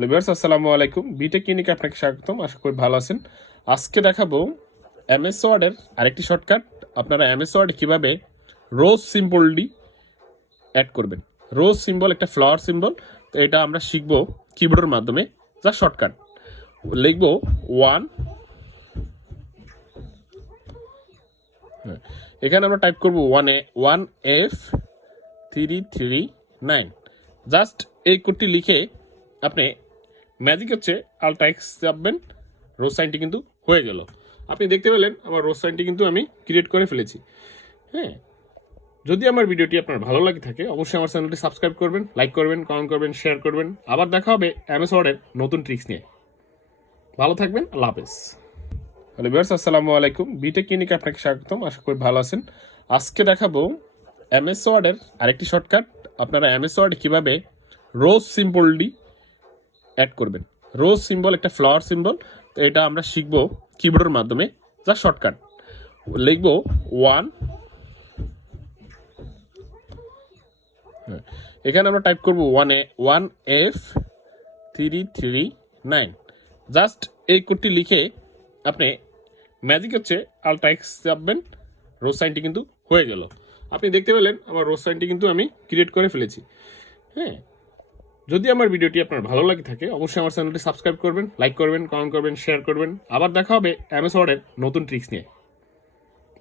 Hello viewers, আসসালামু আলাইকুম। B Tech ক্লিনিকে আপনাকে স্বাগতম। আশা করি ভালো আছেন। আজকে দেখাবো এমএস ওয়ার্ডের আরেকটি শর্টকাট। আপনারা এমএস ওয়ার্ডে কীভাবে রোজ সিম্বলটি অ্যাড করবেন। রোজ সিম্বল একটা ফ্লাওয়ার সিম্বল, তো এটা আমরা শিখবো কিবোর্ডের মাধ্যমে। যা শর্টকাট লিখবো 1, এখানে আমরা টাইপ করবো 1F339। জাস্ট এই কোডটি লিখে আপনি ম্যাজিক হচ্ছে আলট্রা এক্স চাপবেন, রোজ সাইনটি কিন্তু হয়ে গেল। আপনি দেখতে পেলেন আমার রোজ সাইনটি কিন্তু আমি ক্রিয়েট করে ফেলেছি। হ্যাঁ, যদি আমার ভিডিওটি আপনার ভালো লাগে থাকে অবশ্যই আমার চ্যানেলটি সাবস্ক্রাইব করবেন, লাইক করবেন, কমেন্ট করবেন, শেয়ার করবেন। আবার দেখা হবে এমএস ওয়ার্ডের নতুন ট্রিক্স নিয়ে। ভালো থাকবেন, আল্লাহ হাফেজ। হ্যালো ভিউয়ার্স, আসসালামু আলাইকুম। বিটেক ক্লিনিকে আপনাকে স্বাগতম। আশা করি ভালো আছেন। আজকে দেখাবো এমএস ওয়ার্ডের আরেকটি শর্টকাট। আপনারা এমএস ওয়ার্ডে কীভাবে রোজ সিম্বলটি অ্যাড করবেন। রোজ সিম্বল একটা ফ্লাওয়ার সিম্বল, তো এটা আমরা শিখবো কিবোর্ডের মাধ্যমে। যা শর্টকাট লিখবো 1, এখানে আমরা টাইপ করবো 1F339। জাস্ট এই কোডটি লিখে আপনি ম্যাজিক হচ্ছে আলট্রা এক্স চাপবেন, রোজ সাইনটি কিন্তু হয়ে গেল। আপনি দেখতে পেলেন আমার রোজ সাইনটি কিন্তু আমি ক্রিয়েট করে ফেলেছি। হ্যাঁ, যদি আমার ভিডিওটি আপনার ভালো লাগে থাকে অবশ্যই আমার চ্যানেলটি সাবস্ক্রাইব করবেন, লাইক করবেন, কমেন্ট করবেন, শেয়ার করবেন। আবার দেখা হবে এমএস ওয়ার্ডের নতুন ট্রিক্স নিয়ে।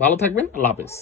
ভালো থাকবেন, আল্লাহ হাফেজ।